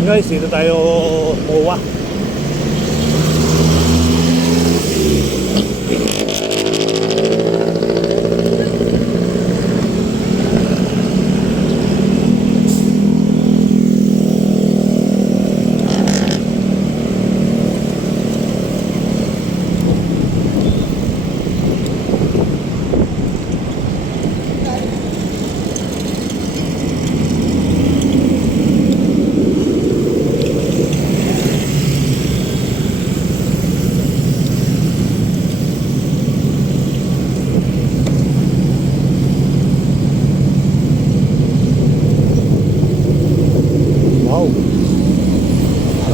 yun guys, dito tayo kuha.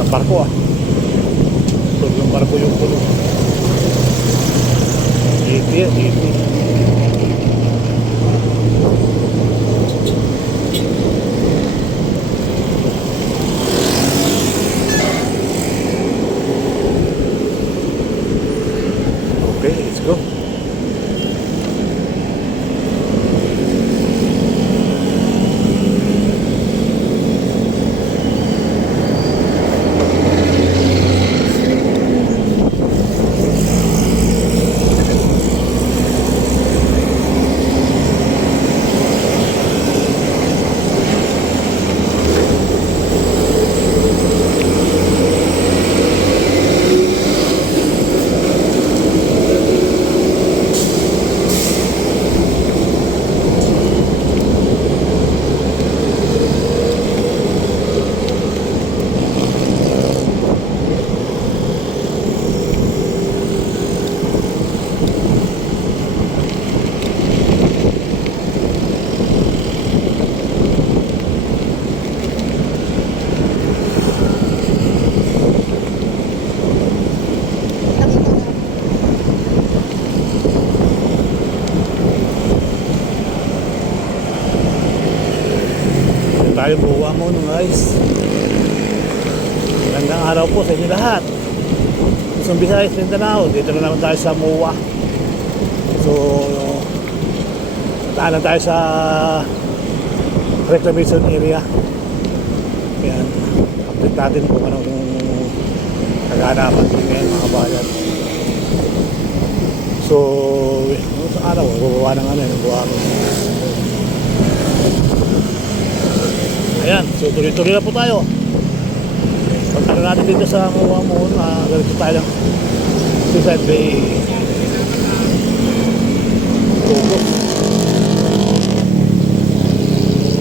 Barko so yung barko yung puno 80 yan, 80 okay, let's go. Tayo buwa muna guys. Magandang araw po sa inyo lahat. Luzon, Visayas, Mindanao. Dito na naman tayo sa MOA. So tahanan tayo sa reclamation area. Kaya update natin kung anong kaganapan ngayon mga bayan. So sa araw buwa ng buwa. Ayan, so tuloy-tuloy na po tayo. Pagkala natin dito sa MOA mo, ganito tayo lang Suicide Bay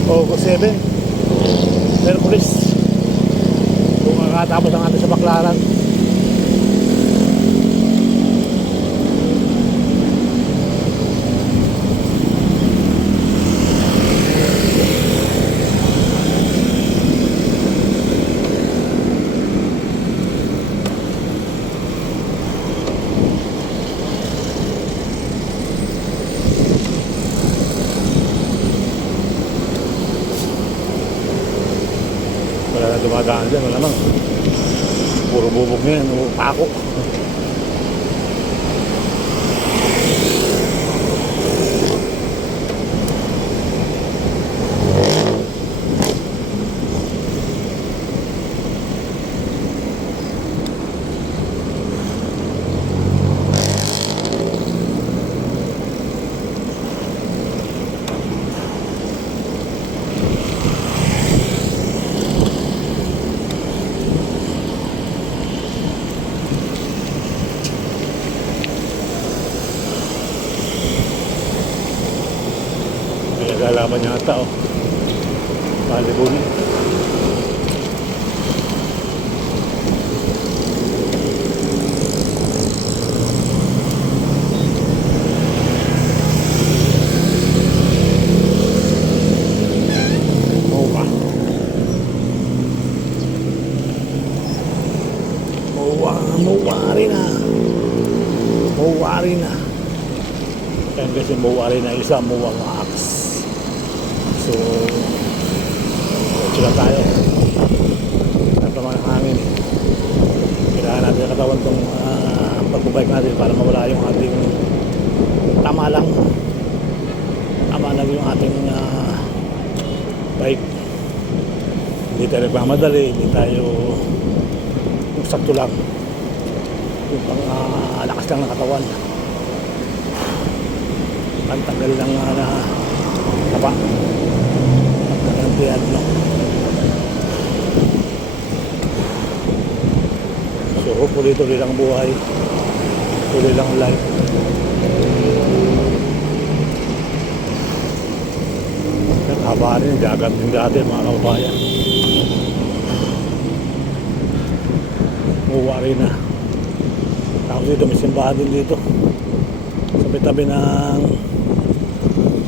August 7 Merkulis. Kung makakatapos ang atin sa Baclaran. Wala na dumadaan dyan, wala lang. Puro bubog na yan, pako. Naglalaban niya ata, oh. Malibunin. Mawari na. Kaya kasi mawari na isa, mawang aks. So, sila tayo. Nagtama ng hangin. Kailangan natin ang katawan itong pagbabike natin para mawala yung ating tama lang yung ating bike. Hindi tayo nagmamadali, hindi tayo yung sakto lang. Yung pang lakas lang ng katawan. Ang tagal lang na taba. Ang tagal tiyan, no? So hopefully tuloy lang buhay. Tuloy lang life. Haba rin, dagat din dati mga kababayan. Uwa rin na. Tapos dito, may simbahan din dito. Sa tabi ng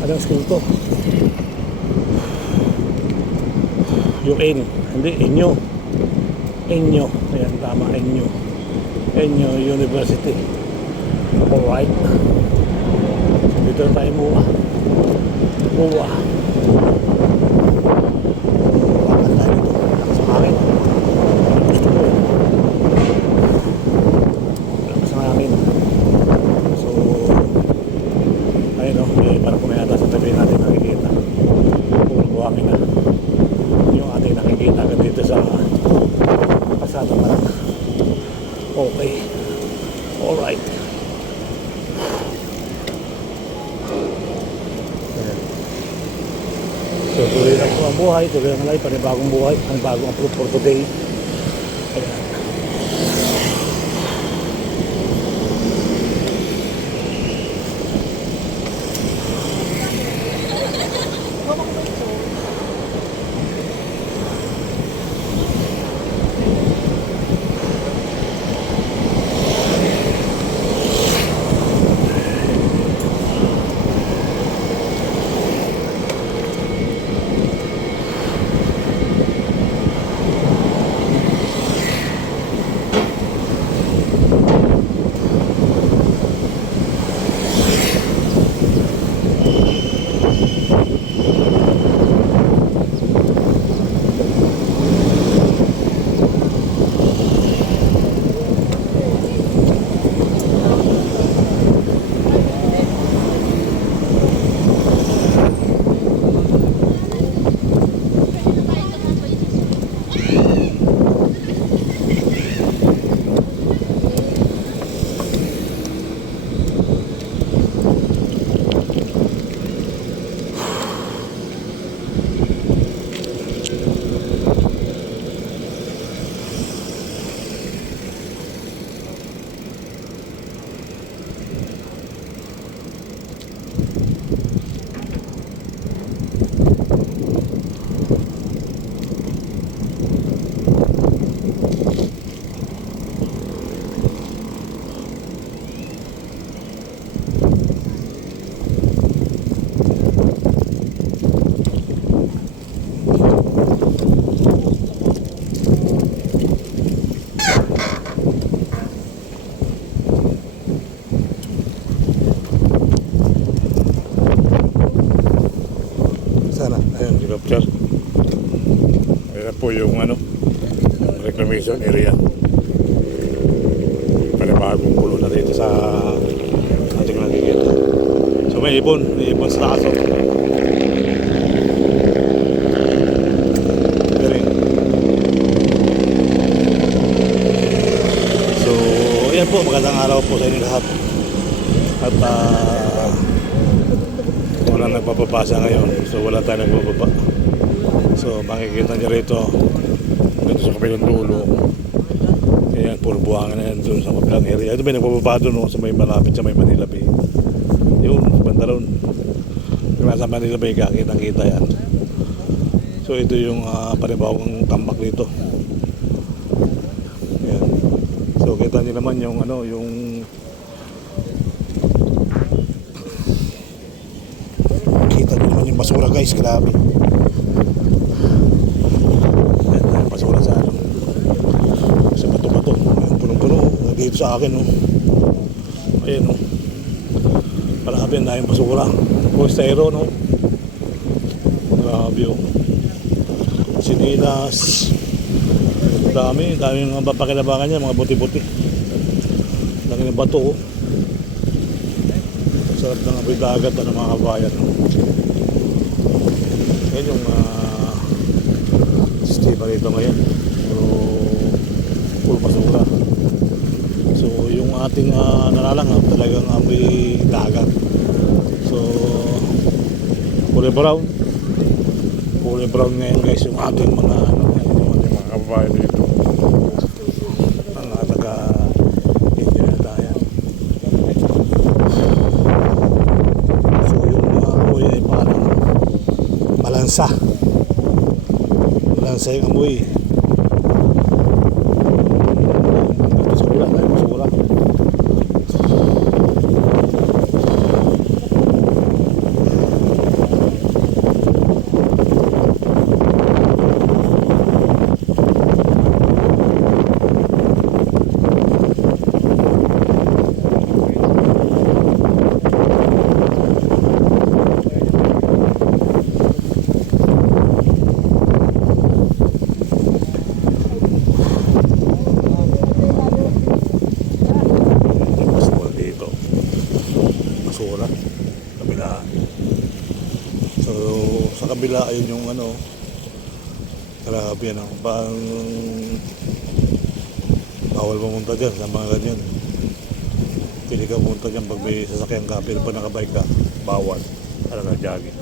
anong school to? Yung hindi, Inyo. Inyo, ayan tama, Inyo. Inyo University. Alright. So dito na tayo muwa. Muwa. Bakit tayo dito? Lakas ang hangin. Gusto ko. Lakas ang hangin. So, ayun o, may parang kumiyata sa tabi natin nakikita. Puro buhangin na. Yung ating nakikita agad dito sa pasada pa lang. Okay. Alright. So tuloy lang po ang buhay, tuloy ang life, panibagong buhay, ang bagong upload for today. Ayan. Helicopter. Ayan po yung reclamation area. Panibagong pulo na dito sa ating nakikita. So may ibon sa taas. So ayan po, magandang araw po sa inyo lahat. At walang nagpapapasa ngayon, so wala tayong nagbababa. So makikita nyo rito sa kabilang dulo, ayan, puro buhangin na yan doon sa kabilang area. Ito may nagbababa doon sa may malapit sa may Manila Bay. Yun, banda ron, nasa Manila Bay kakitang-kita yan. So ito yung panibawang tambak dito. Ayan. So kita nyo naman yung yung basura guys, grabe. Yan, basura sa sa bato-bato. Punong-puno. Dito sa akin, Ayan, Grabe, ang daming basura. Postero, Grabe, Sinilas. Daming mga papakilabangan niya, mga buti-buti. Dami ng bato, Sarap ng apoy dagat, mga kabayan, Yan yung isipan rito ngayon. So, puro basura. So, yung ating nalalanghap talagang amoy dagat. So, kulay brown. Kulay brown ngayon guys yung ating mga yung ating mga kababayan dito. Ang taga-India na tayo. So, yung mga amoy ay parang malansa. Malansa yung amoy. Basura tayo, basura. Basura kabila. So sa kabila ayun yung ano, grabe yan bang bawal pumunta dyan sa mga ganyan. Pili ka pumunta dyan pag may sasakyan ka, pero pag nakabike ka bawal, talaga jogging.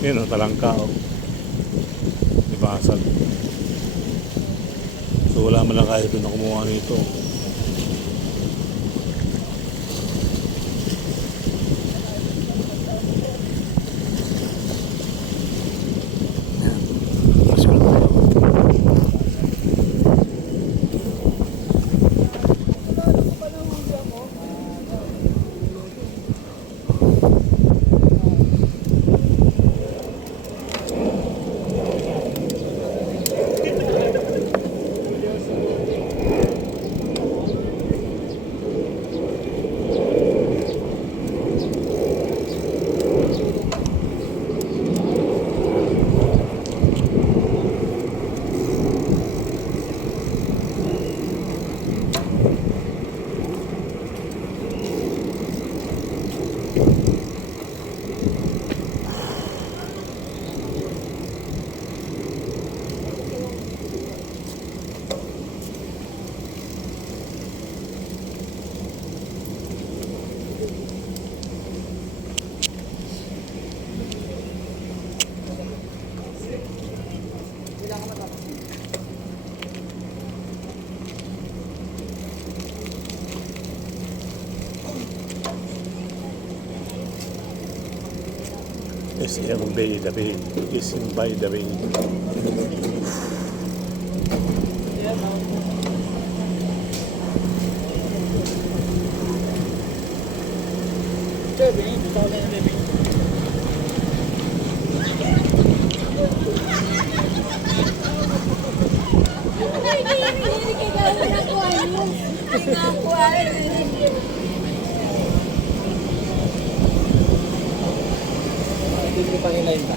Yun o, talangka o. Libasag. So wala man lang kahit doon na kumuha nito. SM Bay David, SM Bay David. Panginayin ka.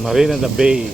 Marina the Bay.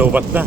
Nalubat na.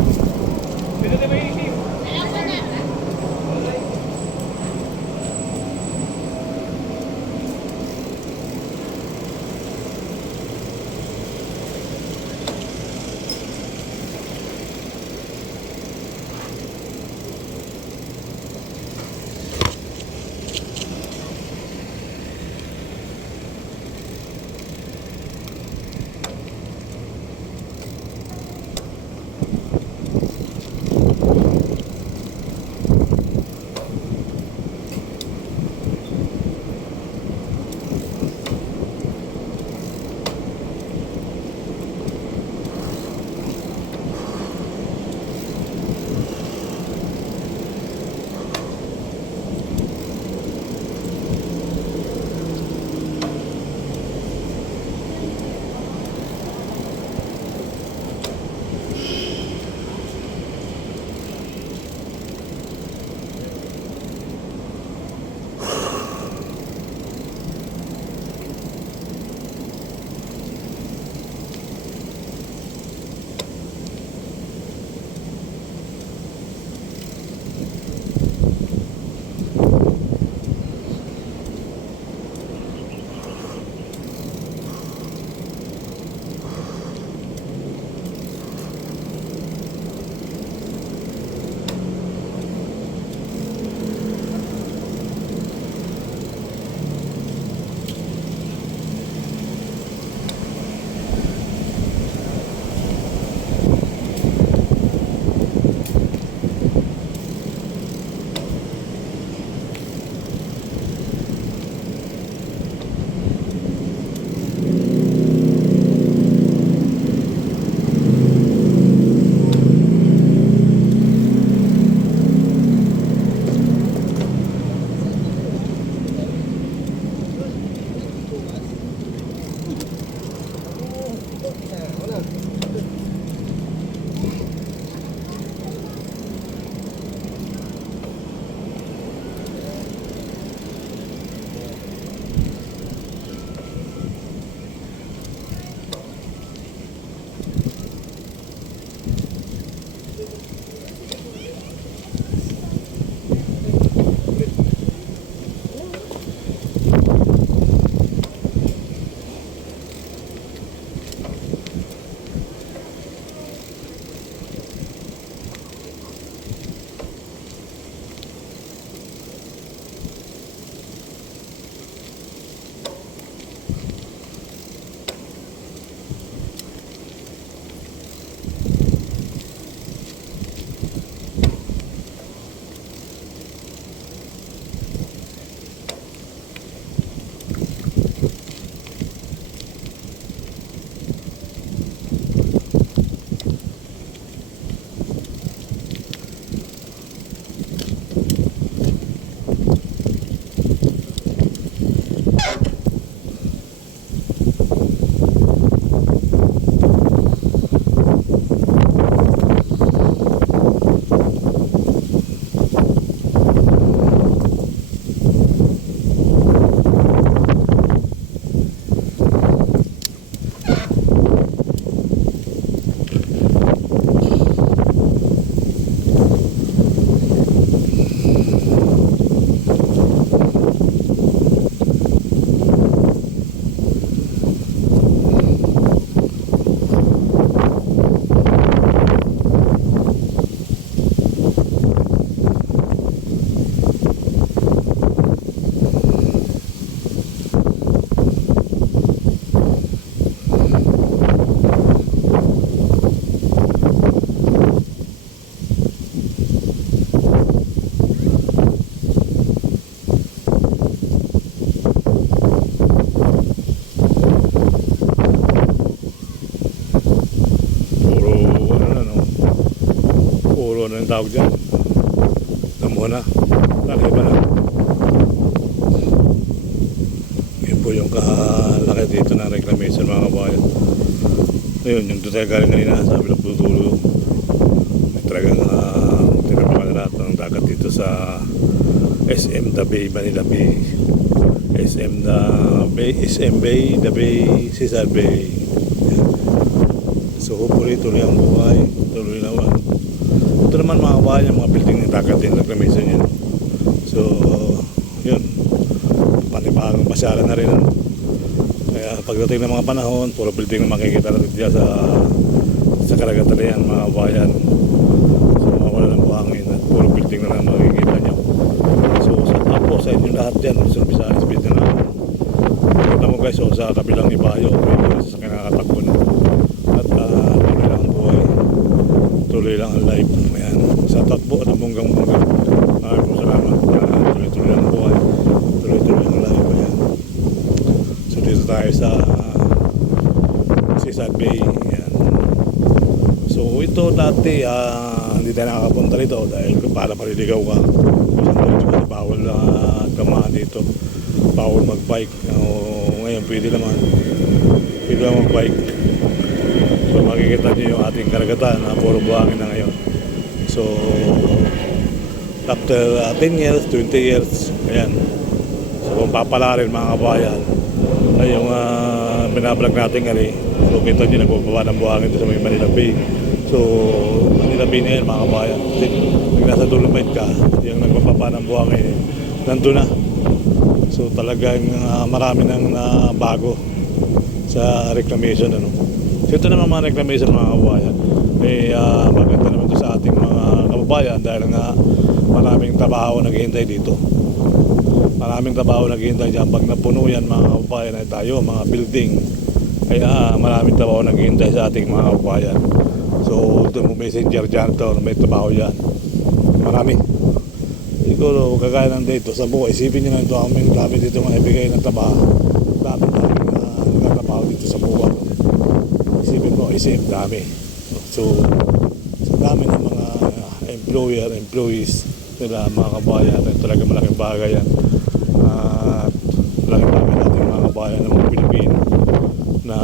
kung ano yung tawag dyan. Damo na. Laki ba na? Yun po yung kalaki dito ng reclamation mga kabayan. Ayun, yung doon tayo galing kanina, sabi ng putulo. May talagang tinapakan na lahat ng dagat dito sa SM The Bay, Manila Bay. SM Bay, The Bay, Cesar Bay. So hopefully tuloy ang buhay, tuloy naman. Ito naman mga kabayan, yung mga building ng dagat din, reclamation yun. So yun, panibagong pasyalan na rin. Kaya pagdating ng mga panahon, puro building na makikita natin dyan sa karagatan na yan mga kabayan. So mawala ng buhangin at puro building na lang makikita nyo. So sa tapo sa inyo lahat yan, so Visayas speed na lang. Punta mo guys, so sa kabilang ibayo, medyo sa kinakatakbo na. At tuloy lang ang buhay, tuloy lang ang life. Ayan, sa tatbo at munggang-munggang. Maraming po salamat. Tuloy-tuloy lang ang buhay, tuloy-tuloy ang life. Ayan. So dito tayo sa Cesar Bay. Ayan. So ito dati hindi tayo nakakapunta rito dahil para paliligaw ka. Bawal gamaan dito, bawal magbike. Ngayon pwede naman magbike. So makikita nyo yung ating karagatan na puro buhangin na ngayon. So after 10 years, 20 years, ayan. So kung papala rin mga kabayan ay yung binablog natin kali. So kita nyo nagbababa ng buhangin sa may Manila Bay. So Manila Bay na yan mga kabayan. Kasi pag nasa Dolomite ka, yung nagbababa ng buhangin nandun na. So talagang marami nang bago sa reclamation ano. So ito naman mga reclamation mga kabayan maganda naman ito sa ating mga kababayan dahil nga maraming trabaho naghihintay dito. Maraming trabaho naghihintay dyan. Pag napuno yan mga kababayan ay tayo mga building, kaya maraming trabaho naghihintay sa ating mga kababayan. So ito mo messenger janitor, may trabaho yan. Marami. Siguro kagaya ng dito sa buhay, isipin nyo na ito aming dami dito nga ibigay ng trabaho. Dami nagtatrabaho dito sa buhay. Isipin mo, dami. So dami ng mga employees nila mga kabayan. Talaga malaking bagay yan. Malaking bagay natin mga kabayan ng mga Pilipino na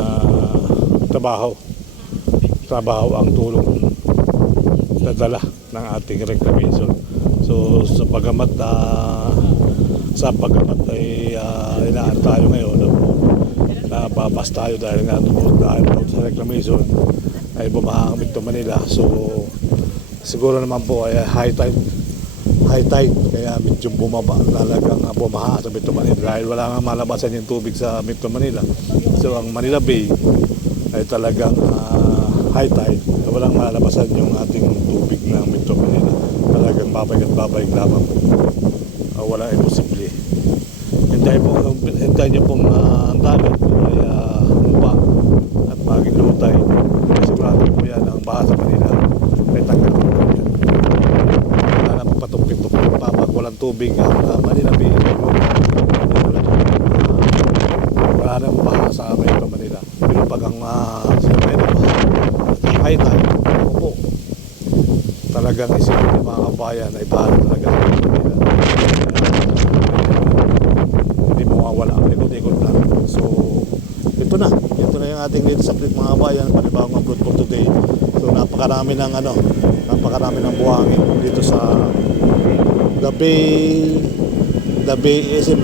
trabaho ang tulong na dala ng ating reclamation. So sa pagamat ay inaan tayo ngayon, nababas tayo dahil nga dahil sa reclamation ay bumaha ang Metro Manila. So siguro naman po ay high tide kaya medyo bumaba, talagang bumaha sa Metro Manila dahil wala nga malabasan yung tubig sa Metro Manila. So ang Manila Bay ay talagang high tide, walang malabasan yung ating tubig ng Metro Manila. Talagang babay lamang. Wala imposible. Hintayin nyo pong ang dagat ay humaba at maging lutay. Sigurado po yan ang baha sa Manila ay tanggal po yan. Wala na patupin-tupin pa pag walang tubig ang Manila Bay. Wala na baha sa Metro Manila. Pero pag ang high tide, po talagang isipin ng mga kabayan ay bahan talaga sa Metro Manila. Hindi mawawala, ikot-ikot lang. So ito na yung ating dito sa clip mga kabayan, panibagong upload for today. So napakarami ng buhangin dito sa The Bay, SM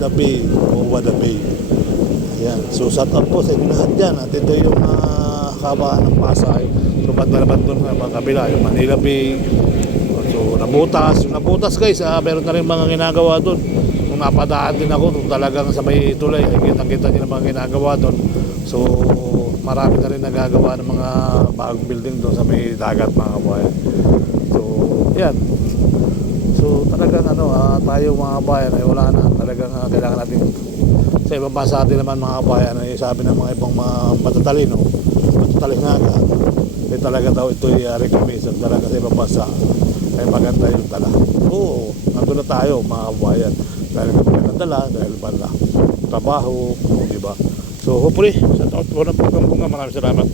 The Bay, Owa The Bay. Ayan. So shout out po sa inyo lahat dyan. At ito yung kabaan ng Pasay. So banda naman doon sa mga kabila, yung Manila Bay. So nabutas guys, meron na rin mga ginagawa doon. Kung napadaan din ako, kung talagang sa may tulay, ay kitang-kita nyo ng mga ginagawa doon. So marami na rin nagagawa ng mga bagong building doon sa may dagat mga kabayan. So yan. So talagang tayo mga kabayan ay wala na. Talagang kailangan natin sa ibang bansa atin naman mga kabayan ay sabi ng mga ibang mga matatalino nga ay talaga daw ito ay reclamation talaga sa ibang bansa ay maganda yung dala. Oo, nandun na tayo mga kabayan dahil maganda dala, dahil bala trabaho, diba? So hopefully, sa taot po ng pagkamunga, maraming salamat.